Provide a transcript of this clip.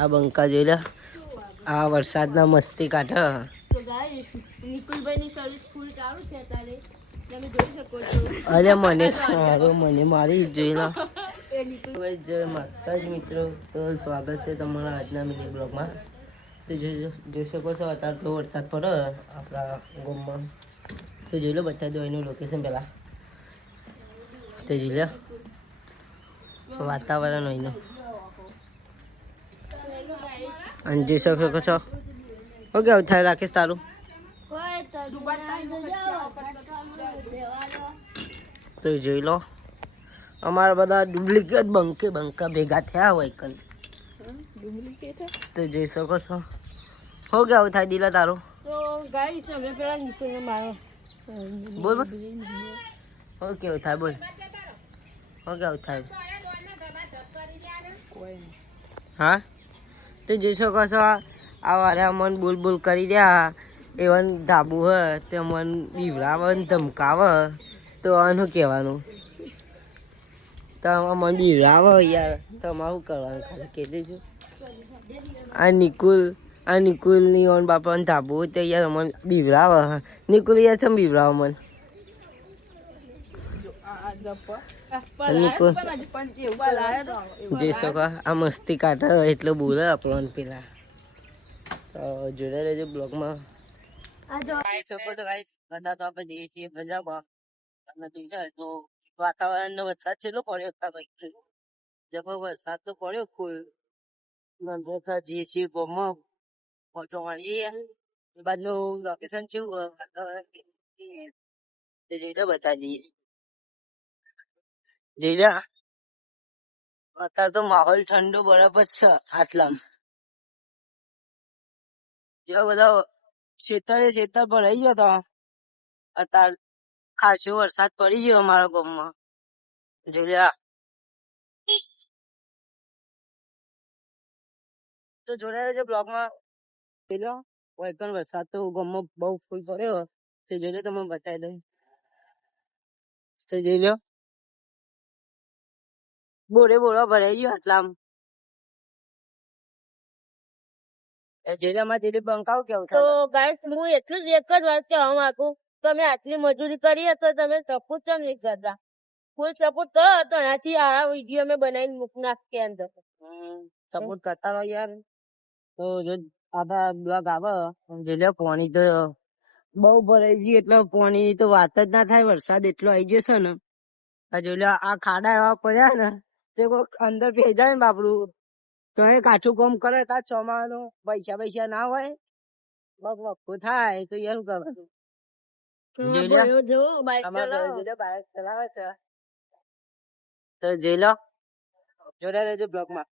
આ બંકા જોઈ લે, આ વરસાદના મસ્તી કાઢે. તો ગાઈસ નિકુલભાઈની સર્વિસ ફૂલ ચાલુ છે અત્યારે તમે જોઈ શકો છો. અરે મને મારી જોઈ લો. જય માતાજી મિત્રો, તો સ્વાગત છે તમારા આજના મિની બ્લોગમાં. તો જોઈ શકો છો અત્યારે તો વરસાદ પડે આપણા ગામમાં. તો જોઈ લો બતાવી દો એનું લોકેશન પહેલાં. તો જોઈ લો વાતાવરણ અહીંનું. અને જોઈ શકો છો શું કેવું થાય રાકેશ તારું? તો જોઈ લો અમારા બધા ડુપ્લિકેટ બંકા ભેગા થયા હોય કન. તો જોઈ શકો છો શું કેવું થાય દિલા તારું? તો ગાઈસ અમે પેલા નિકુલને મારો બોલ શું કેવું થાય બોલ શું કેવું થાય? હા તો જોઈ શકો છો આ વારે મન બોલ કરી દ્યા એવન ધાબુ હ તે મન બીવડાવે ને ધમકાવે તો આનું કહેવાનું તો મન બીવડાવે યાર તમારું કરવાનું ખાલી કહી દેજો. આ નિકુલની ઓન બાપાને ધાબુ તો યાર મન બીવડાવે. નિકુલ યાર ચમ બીવડાવે મન? જોઈ શકો આ મસ્તી કાઢે એટલે બોલે આપણને પેલા. તો જોડે રહેજો બ્લોગમાં. વાતાવરણ નો વરસાદ છેલ્લો પડ્યો ભાઈ, જબર વરસાદ તો પડ્યો ફૂલ. જઈએ છીએ ગામમાં ફોટો મારીએ. એ બાજુનું લોકેશન કેવું વાતાવરણ બતાવી દઈએ. જીરા અત્યારે તો માહોલ ઠંડો બરાબર છે. આટલા જેવા બધા ખેતર ભરાઈ ગયો તો અત્યારે ખાસો વરસાદ પડી ગયો અમારા ગામમાં. જોયા તો જોડે રહેજો બ્લોગમાં. પેલો વૈકણ વરસાદ તો ગામમાં બહુ ફૂલ પડ્યો તે જોડે તમને બતાવી દઉં. તો જોઈ લો બોરે ભરાઈ ગયો આટલા. તો ગાઈસ હું એટલું જ એક જ વાત કહેવા માંગુ, તમે આટલી મજૂરી કરી તો તમે સપોર્ટ કેમ નહીં કરતા? ફૂલ સપોર્ટ કરો તો એનાથી આ વિડીયો મેં બનાવીને મૂકી નાખીએ અંદર. સપોર્ટ કરતા રહો યાર. તો જો આપડા બ્લોગ આવે જોઈ લો પાણી તો બહુ ભરાઈ ગયું એટલે પાણી તો વાત જ ના થાય. વરસાદ એટલો આવી જશે ને જોઈ લો આ ખાડા એવા પડ્યા ને તે કોઈ અંદર ભેજાય ને બાપડું તો એ કાચું કામ કરે તા ચોમાનું પૈસા ના હોય વખો થાય તો યાર કરવાનું. બાઈક ચલાવે છે તો જોઈ લો જોડે રહેજો બ્લોગમાં.